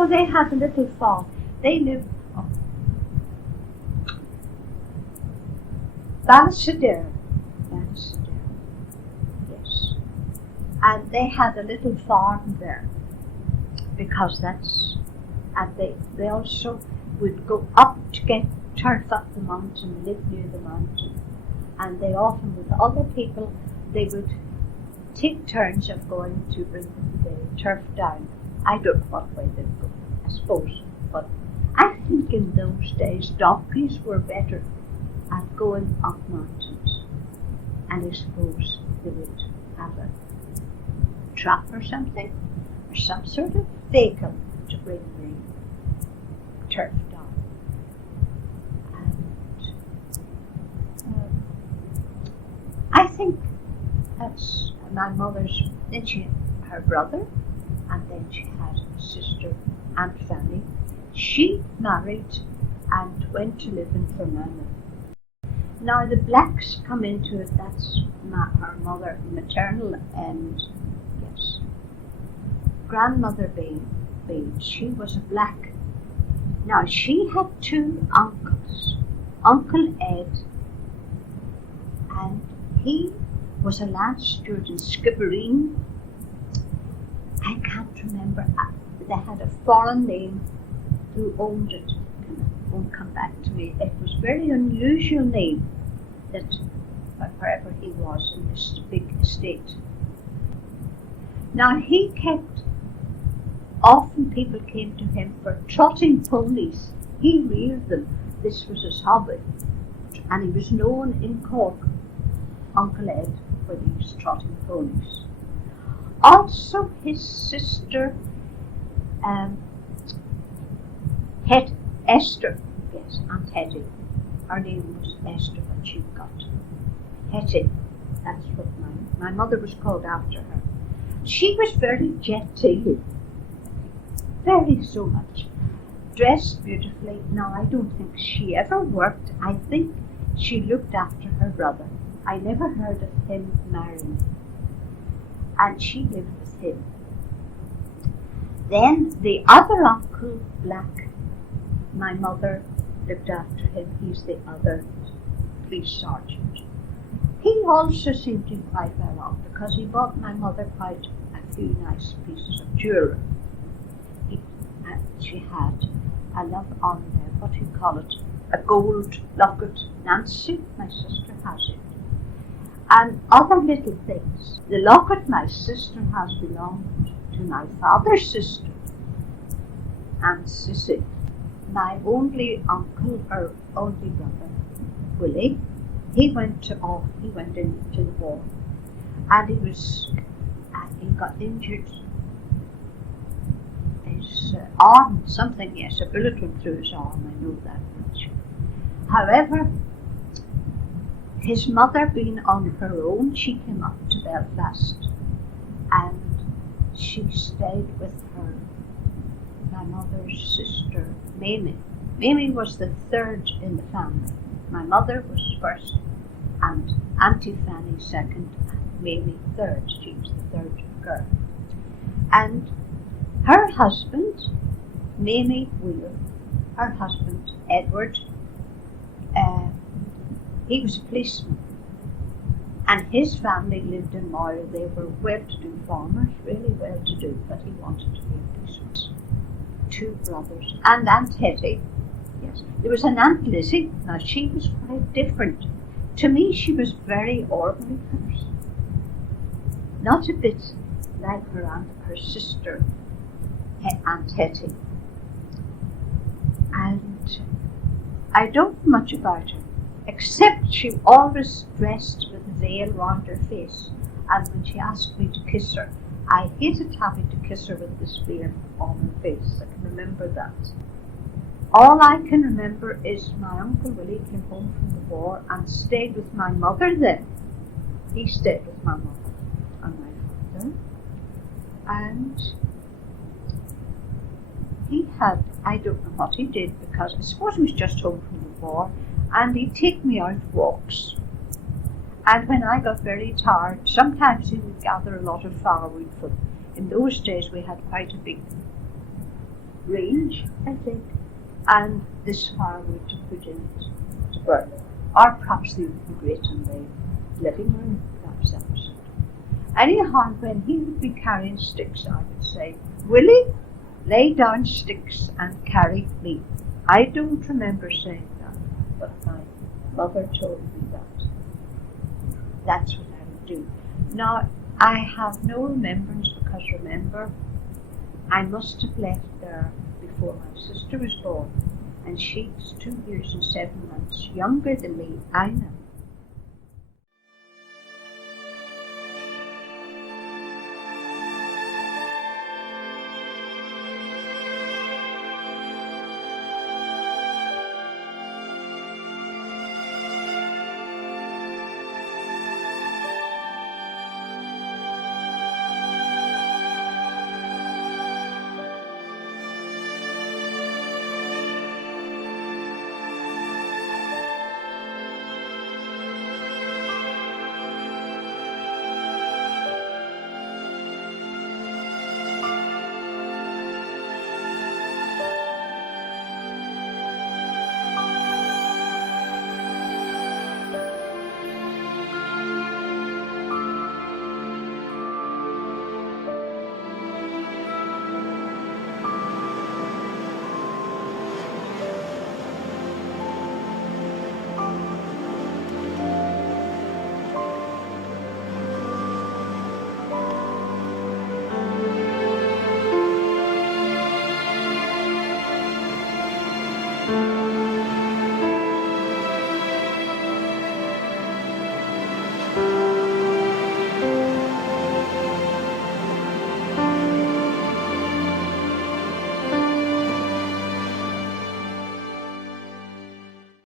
So they had a little farm. They lived up Ballysadare, yes. And they had a little farm there, because and they also would go up to get turf up the mountain, live near the mountain. And they often, with other people, they would take turns of going to bring the turf down. I don't know what way they'd go, I suppose. But I think in those days, donkeys were better at going up mountains. And I suppose they would have a trap or something, or some sort of vehicle to bring the turf down. And I think that's my mother's. Then she had her brother, and then she had a sister, Aunt Fanny. She married and went to live in Fermanagh. Now the blacks come into it. That's her mother, maternal end. Yes, grandmother being she was a black. Now she had two uncles, Uncle Ed, and he was a land steward in Skibbereen. I can't remember. They had a foreign name who owned it. It won't come back to me. It was a very unusual name that wherever he was in this big estate. Now he kept, often people came to him for trotting ponies. He reared them. This was his hobby. And he was known in Cork, Uncle Ed, for these trotting ponies. Also his sister, Esther, yes, Aunt Hetty. Her name was Esther, but she got Hetty. That's what my mother was called after her. She was very jetty, very so much, dressed beautifully. Now I don't think she ever worked. I think she looked after her brother. I never heard of him marrying, and she lived with him. Then the other uncle, Black, my mother looked after him. He's the other police sergeant. He also seemed to do quite well off, because he bought my mother quite a few nice pieces of jewellery. She had a love on there, what do you call it, a gold locket. Nancy, my sister, has it. And other little things. The locket my sister has belonged to my father's sister, Aunt Sissy. My only uncle, or only brother, Willie, he went into the war, and he got injured. His arm, something, yes, a bullet went through his arm, I know that much. However, his mother being on her own, she came up to Belfast, and she stayed with my mother's sister, Mamie. Mamie was the third in the family. My mother was first, and Auntie Fanny second, and Mamie third. She was the third girl. And her husband, Mamie Wheeler, her husband, Edward, he was a policeman. And his family lived in Moyle. They were well-to-do farmers, really well-to-do, but he wanted to be a policeman. Two brothers, and Aunt Hetty. Yes, there was an Aunt Lizzie. Now she was quite different. To me, she was very ordinary person. Not a bit like her sister, Aunt Hetty. And I don't know much about her, except she always dressed with a veil round her face. And when she asked me to kiss her, I hated having to kiss her with this veil on her face. I can remember that. All I can remember is my Uncle Willie came home from the war and stayed with my mother then. He stayed with my mother and my father. And he had, I don't know what he did, because I suppose he was just home from the war, and he'd take me out walks. And when I got very tired, sometimes he would gather a lot of firewood for. In those days we had quite a big range, I think, and this firewood to put in it to burn. Or perhaps they would be great in the living room, perhaps that was it. Anyhow, when he would be carrying sticks, I would say, Willie, lay down sticks and carry me. I don't remember saying that, but my mother told me that. That's what I would do. Now, I have no remembrance because remember, I must have left there before my sister was born, and she was 2 years and 7 months younger than me, I know.